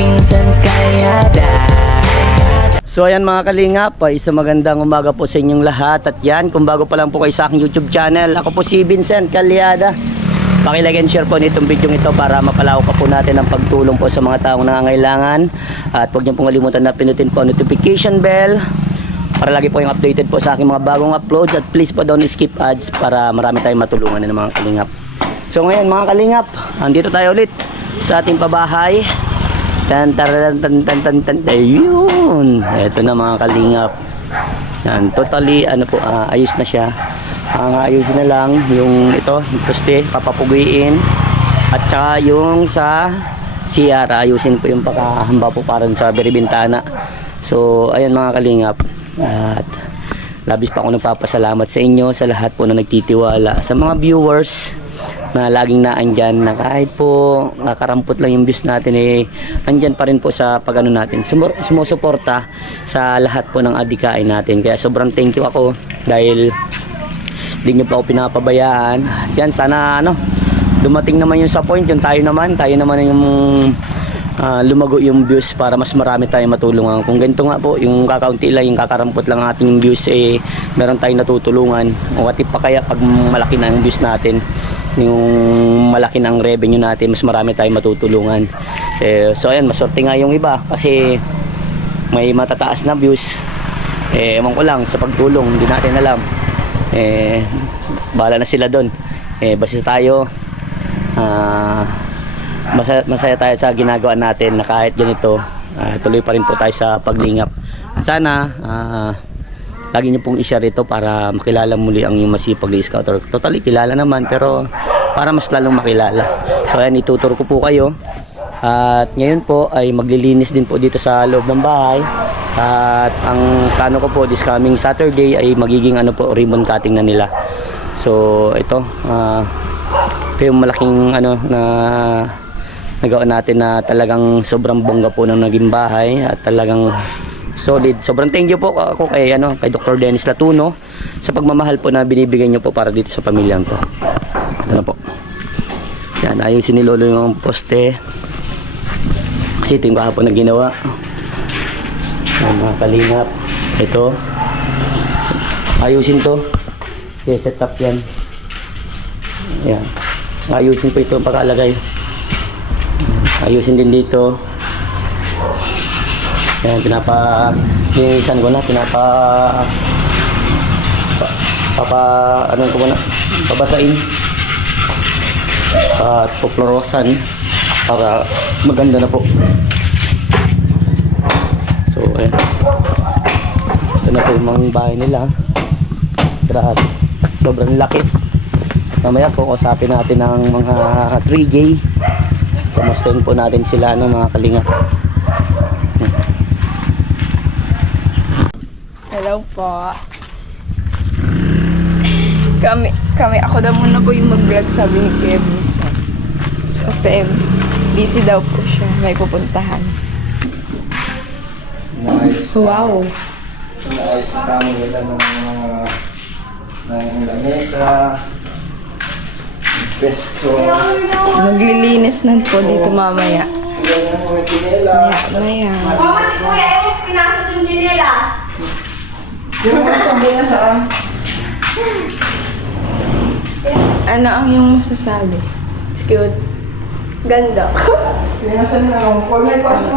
Pinsan Kalyada. So ayan mga kalingap, isang magandang umaga po sa inyong lahat. At yan, kung bago pa lang po kayo sa aking YouTube channel, ako po si Vincent Kalyada. Pakilike and share po nitong video ito para mapalawak pa po natin ang pagtulong po sa mga taong nangangailangan. At huwag niyo pong kalimutan na pinutin po ang notification bell para lagi po yung updated po sa aking mga bagong uploads. At please po don't skip ads para marami tayong matulungan ng mga kalingap. So ngayon mga kalingap, andito tayo ulit sa ating pabahay. Tan tan tan tan tan tan. Ayun. Ito na mga kalingap. Yan, totally ano po, ayos na siya. Ang ayusin na lang yung ito, yung poste, papapuguin. At saka yung sa CR, ayusin po yung pakahamba po para sa beribintana. So, ayan mga kalingap. At labis pa ako nagpapasalamat sa inyo, sa lahat po na nagtitiwala, sa mga viewers na laging naandyan, na kahit po nakarampot lang yung views natin, andyan pa rin po sa pagano natin, sumusuporta sa lahat po ng adikain natin. Kaya sobrang thank you ako dahil hindi nyo pa ako pinapabayaan. Yan, sana dumating naman yung sa point, yung tayo naman yung lumago yung views para mas marami tayong matulungan. Kung ganito nga po, yung kakaunti lang, yung kakarampot lang ating views, meron tayong natutulungan. O what if pa kaya pag malaki na yung views natin, yung malaki ng revenue natin, mas marami tayong matutulungan. So ayan, maswerte nga yung iba kasi may matataas na views. Ewan ko lang sa pagtulong, hindi natin alam. Bahala na sila doon. Basta tayo masaya tayo sa ginagawa natin, na kahit ganito tuloy pa rin po tayo sa paglingap. Sana lagi nyo pong i-share ito para makilala muli ang yung masipag na scouter. Totally kilala naman, pero para mas lalong makilala. So ayan, ituturo ko po kayo. At ngayon po ay maglilinis din po dito sa loob ng bahay. At ang plano ko po this coming Saturday ay magiging ribbon cutting na nila. So ito yung malaking na nagawa natin, na talagang sobrang bongga po ng naging bahay at talagang solid. Sobrang thank you po ako kay Dr. Dennis Latuno sa pagmamahal po na binibigay niyo po para dito sa pamilyang to. Ito na po. Yan, ayusin ni Lolo yung poste. Kasi ito yung kahapon na ginawa. Yan, mga kalingap. Ito. Ayusin to. Okay, set up yan. Yan. Ayusin po ito ang pagkalagay. Ayusin din dito. Yan, pinapalinisan ko na, pabasain at puplorosan para maganda na po. So ayan, ito na po yung mga bahay nila. Grabe, sobrang laki. Mamaya po usapin natin ng mga 3J. Kamustahin po natin sila mga kalinga. Hello po. Ako daw muna po yung mag-vlog, sabi ni Kuya Vincent. Kasi busy daw po siya, may pupuntahan. Nice. Wow. Nice. Kamo nila ng lamesa, pesto. Maglilinis na po dito mamaya. Maya. Mama, si Kuya, ewan ko pinasok yung chinelas. Yung masasabi na saan? Ano ang iyong masasabi? It's cute. Ganda.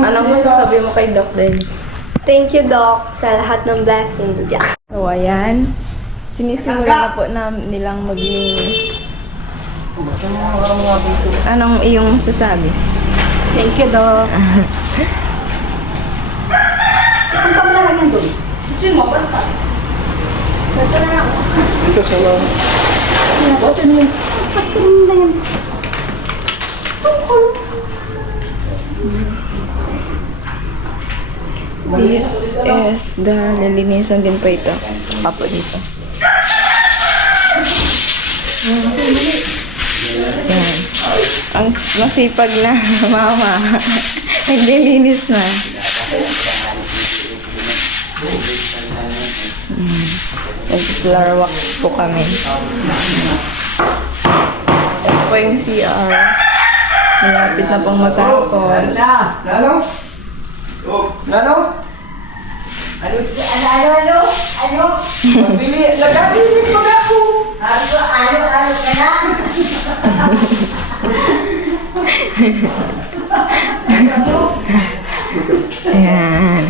Anong masasabi mo kay Doc Dennis? Thank you, Doc, sa lahat ng blessing. So, ayan. Sinisimula na po nilang maglinis. Anong iyong masasabi? Thank you, Doc. Ang pamalahan yan doon. Gusto mo, ba't pa? Ito na lang. Ito sa lang. Ito na yan. Ito na yan. This is the lilinisan din po ito. Papo dito. Yan. Ang masipag na mama. Naglilinis na. Nag-flower wax po kami. Ito po yung CR. Malapit na pang matapos. Lalo? Lalo? Ano? Mabili, nagkabili ko na ako. Ano ka na? Ayan.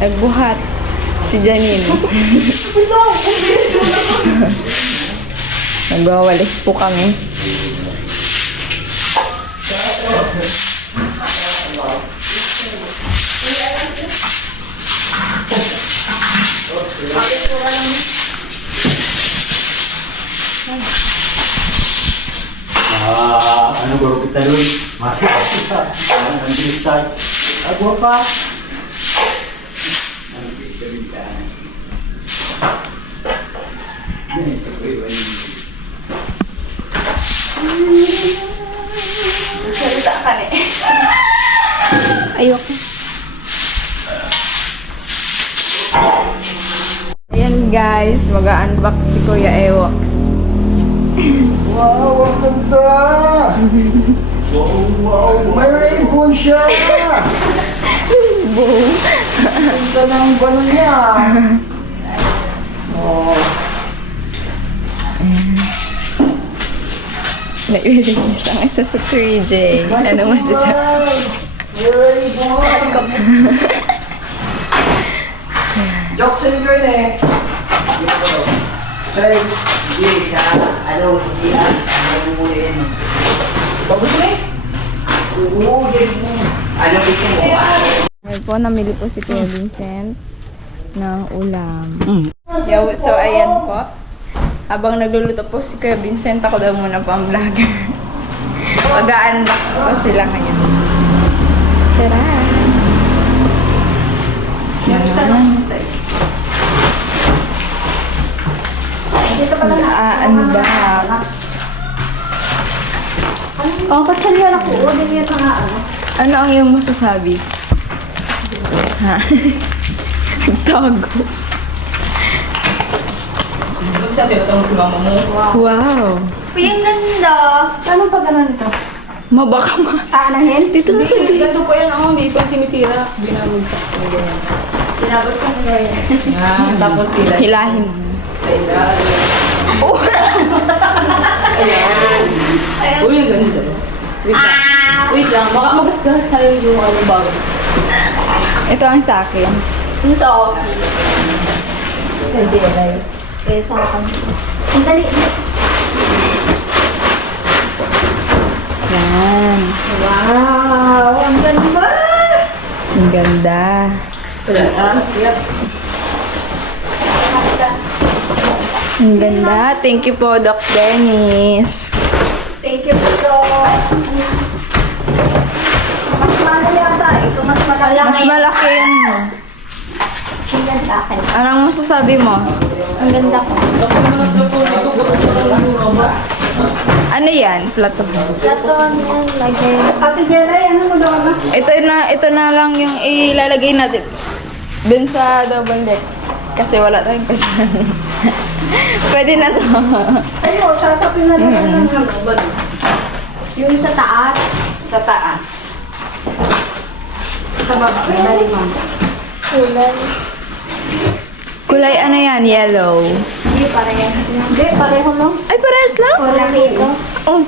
Nagbuhat si Janine. Nagwawalis po kami. Ano baru kita dulu? Masih kita. Nanti kita. Aku apa? Nanti kita minta. Salita ka na eh. Ayoko. Ayan guys, mag-unbox si Kuya Ewoks. Wow, ang ganda! Wow! May rainbow siya! Boom. Ang ganda ng balon niya! Oh. Nag-release ang isa sa 3J. Ano masasabi? May rainbow! Joke sa inyo yun eh! Hey, hindi siya, ano, hindi ano mo yun. Bagus mo eh? Oo, yan mo. Ano ito mo? Ngayon po, namili po si Kuya Vincent ng ulam. So, ayan po. Habang nagluluto po si Kuya Vincent, ako daw muna pang vlogger. Mag-unbox po sila ngayon. Charan! Unbox. Oh, ba't siya ako? O, din yan nga ano. Ano ang iyong masasabi? Ha? Tago. Magsabi ba itong si mama mo? Wow. Yung ganda. Anong pa ganun ito? Mabaka ma. Aanahin? Dito na sa gilid. Ganito po yan, hindi pa sinisira. Binabagsak ko ganyan. Tinabot ko na yan. Tapos sila. Hilahin mo. Sa ilalim. Ayan. Uy, ang ganda ba? Wait lang. Wait lang, baka magasgas sa'yo yung ano bago. Ito ang sa akin. Ito. Pwede rin. Kaya sa akin. Ang dali. Yan. Wow! Ang ganda! Ang ganda. Ang ganda. Thank you po, Doc Dennis. Thank you po. Mas malaki yata. Ito mas malaki. Mas malaki yun mo. Ang ganda akin. Anong masasabi mo? Ang ganda ko. Ano yan? Plato. Platon yan. Lagay. Ate Jelay, ano mo daw na? Ito na lang yung ilalagay natin dun sa double deck. Kasi wala tayong kasama. Pwede na to. Ayo, sasapin na lang ng ano. Yung sa taas. Sa taas. Sa baba. May dalimang. Kulay. Kulay ano yan? Yellow. Hindi, pareho. Hindi, pareho lang. Ay, parehas lang? Kulay dito. Oh.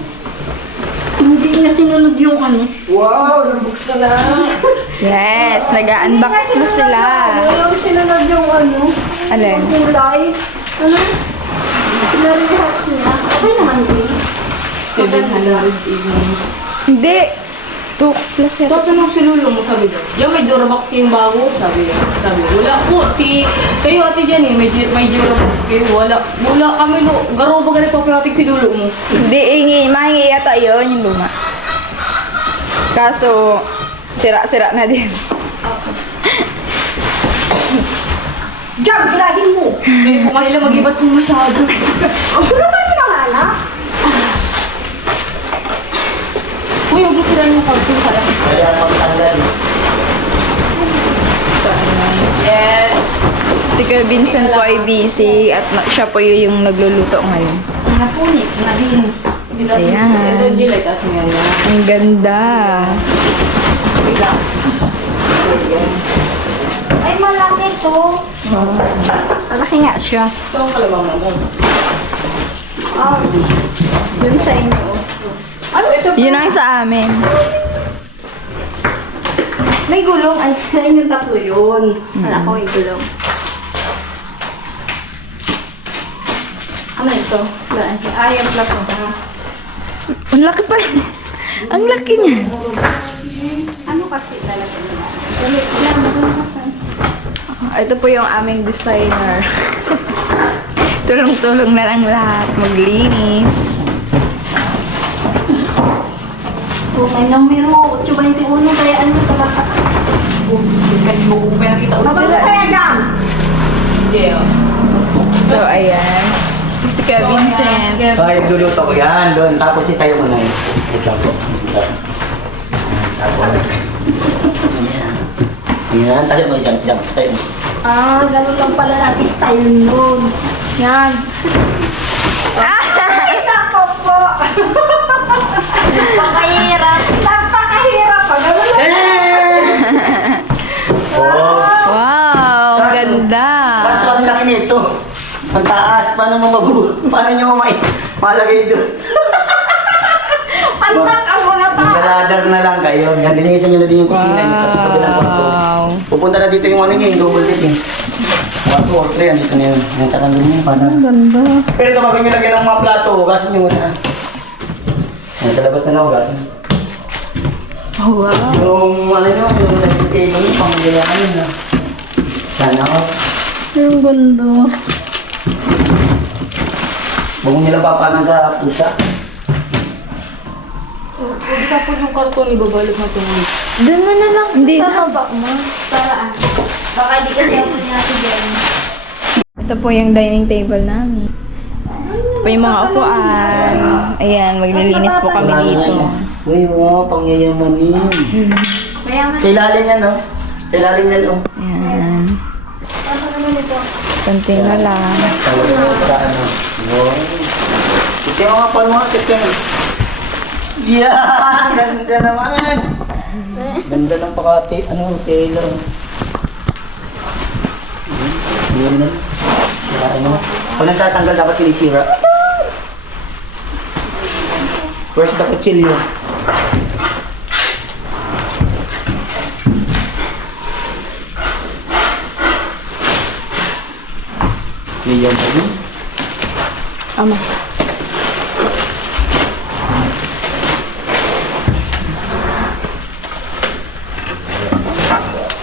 Hindi niya sinunod yung ano. Wow, nabuksan na! Yes, nag-unbox na sila. Yung sinunod yung ano. Alin? Yung kulay. Ano? Pinarehas niya. Okay naman din. 700 even. Hindi. 2 plus Ito, tanong si Lolo mo, sabi daw. Yung may Durabox kayong bago, sabi. Wala po. Kayo ate dyan eh, may Durabox kayo. Wala kami, garo ba ganito papayatik si Lolo mo? Hindi, mahingi yata yun, yung luma. Kaso, sira-sira na din. Diyan, girahin mo. Kaya kung mahila mag-ibat mo masyado. Ang gulo ba yung mga anak? Uy, huwag mo sila yung karton sa lang. Kaya pagtanggal. Yes. Si Kuya Vincent po ay busy at siya po yung nagluluto ngayon. Napunit, nabing. Ayan. Ito, July, tapos nga yan. Ang ganda. Ay, malaki to. Malaki nga siya. Ito ang kalamang naman. Oh, dun sa inyo. Ano siya? Yun ang sa amin. May gulong. Ay, sa inyo tatlo yun. Wala ko may gulong. Ano ito? Ay, ang plak mo ba? Ang laki pa rin. Ang laki niya. Ano kasi lalagyan nila? Yan, magulong. Ito po yung aming designer. Tulong-tulong na lang lahat. Maglinis. Oh, may numero. 821. Kaya ano ito bakit? Kahit buko pa nakita ko Mabalo kaya dyan? Yeah. So, ayan. Si Kuya Vincent. Kaya luluto ko yan doon. Tapos tayo muna yun. Ito po. Ito. Tapos. Yan. Tayo mo dyan. Dyan. Tayo mo. Ah, ganun lang pala natin style nun. Yan. Ay, nako po! Napakahirap. Napakahirap. Ganun lang. Oh. Wow, ang ganda. Kaso ang laki nito. Ang taas. Paano mo paano nyo malagay doon? Pantak ang mga ta. Galadar na lang kayo. Linisan nyo na din yung kusina nyo. Tapos kabilang kwarto. Wow. Pupunta na dito yung ano nyo, yung double deck eh. 1, 2, or 3, andito na yun. Yung tatanggol nyo, paano? Ganda. Pero ito, bago nyo lagyan ng mga plato, hugasan nyo muna. Yan, sa labas na lang hugasan. Wow. Yung ano nyo, yung naging table nyo, pangyayakan yun na. Sana ako. Ang ganda. Huwag nyo lang papanan sa pusa. Pwede ka po yung karton, ibabalot natin. Doon mo na lang. Hindi Sa na. baba mo. Para baka di kasi ako natin dyan. Ito po yung dining table namin. Ito po yung mga upuan. Ayan, maglilinis po kami dito. Uy, wow, pangyayamanin. Mayaman. Sa ilalim yan, no? Sa ilalim yan, oh. Ayan. Ano naman ito? Konti na lang. Tawag mo sa ano. Wow. Ito yung mga pan mo, ito. Yeah! Ganda naman! Ganda ng pakati, ano, tailor. Yun na. Ano? Pag nagtatanggal, dapat sinisira. Where's the kutsilyo? Ngayon pa rin. Ama.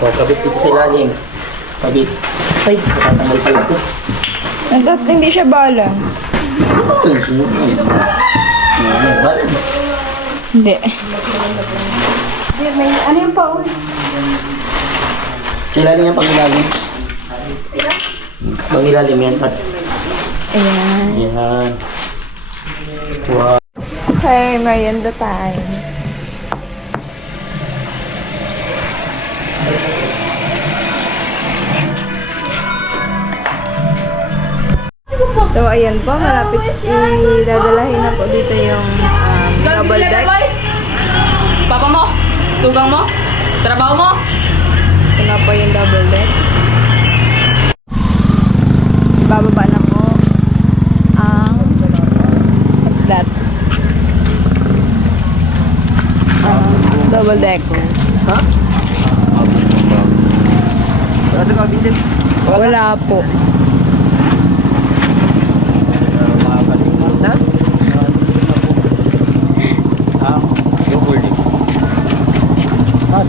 O, kabit dito sa ilalim. Kabit. Ay, tatanggal pala ito. Hindi siya balance. Balance. Hindi. May ano yung paul? Sa ilalim yan, pag ilalim. Pag ilalim yan, pat. Ayan. Yan. Wow. Okay, merienda time. So, ayan po, malapit idadalahin na po dito yung double deck. Papa mo? Tugang mo? Trabaho mo? Ito na po yung double deck. Bababa na po ang what's that? Double deck. Ha? Wala sa Vincent? Wala po. Na? Double deck.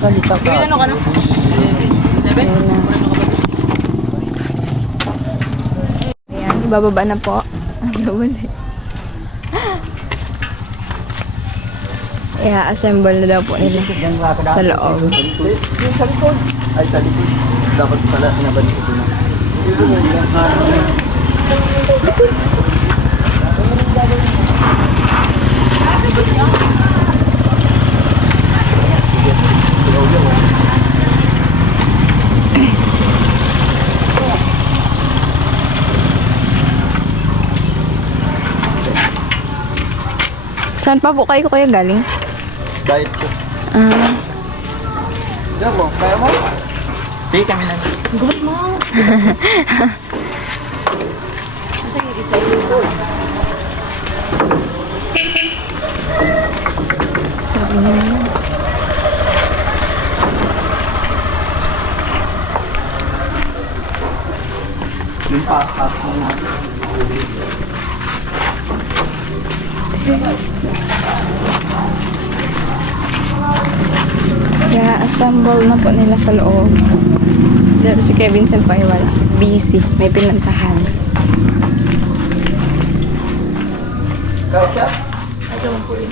Salita ka. Ano ka na? 11? Ayan, bababa na po ang double deck. I-assemble na daw po nila sa loob. Yung sa likod. Ay, sa likod. Dapat pala sinabalik ito na. Saan pa po kayo kuya galing? Diet ko. Ah, Diyan mo, kaya mo? Sige, kami na. sabi niya yun. Yung pakas mo na. Kaya assemble na po nila sa loob. Pero si Kevin Vincent pa ay wala. Busy. May pinantahan. Ikaw siya? Ayaw mo po rin.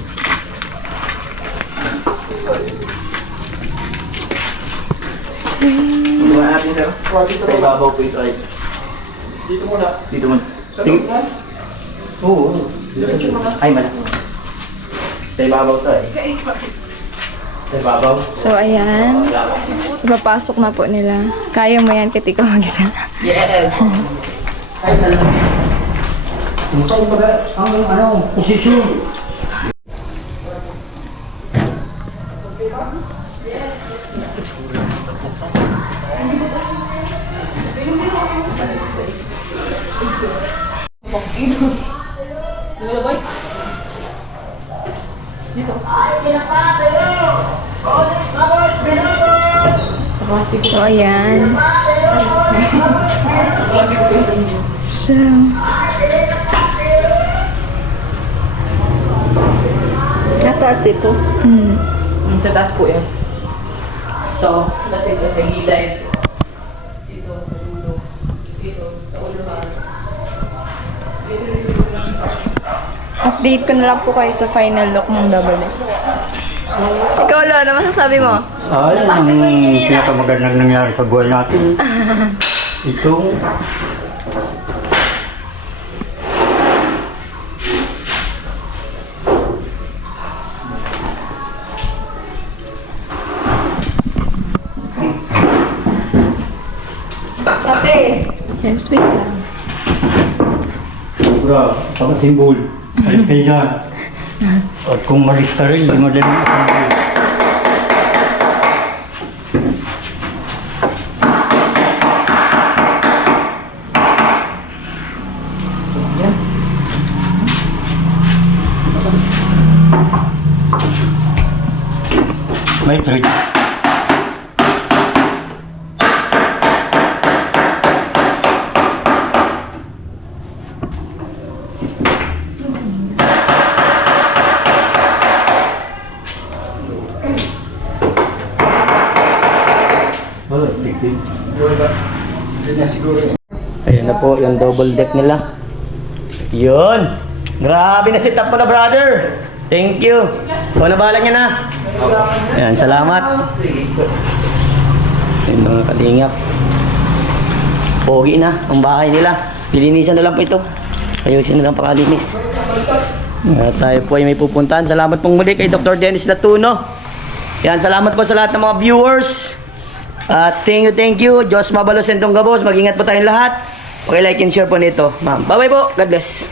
Iwan natin, sir. Sa ibabaw po ito ay. Dito muna. Dito muna. Sige. Oo. Ay, mala. Sa ibabaw to eh. Sa ibabaw. So, ayan. Ipapasok na po nila. Kaya mo yan, kit ikaw mag-isa. Yes! Ay, salamat. Ito ba ang posisyon? So, ayan. So, Nataas ito. hmm. Sa taas po yan. Ito. Tapos ito sa gilid. Dito, sa dulo. Dito, sa uluhan. Update ko na lang po kayo sa final look ng double deck. Ikaw, Lo, ano masasabi mo? Ay, ang pinakamagandang nangyari sa buhay natin. Itong Yes, wait lang. sobra, pang-simbol. Alis kayo dyan. At kung malis ka rin, hindi madaling asimbol. May trick. Ayan na po yung double deck nila. Yun! Grabe na sit up mo na, brother! Thank you! O, nabahala niya na! Ayan, salamat! Ayan mga kalingap. Pogi na ang bahay nila. Lilinisan na lang po ito. Ayusin na lang pakalinis. Tayo po ay may pupuntahan. Salamat pong muli kay Dr. Dennis Latuno. Yan, salamat po sa lahat ng mga viewers. At thank you. Diyos mabalos entong gabos. Mag-ingat po tayong lahat. Okay, like and share po nito. Ma'am, bye-bye po. God bless.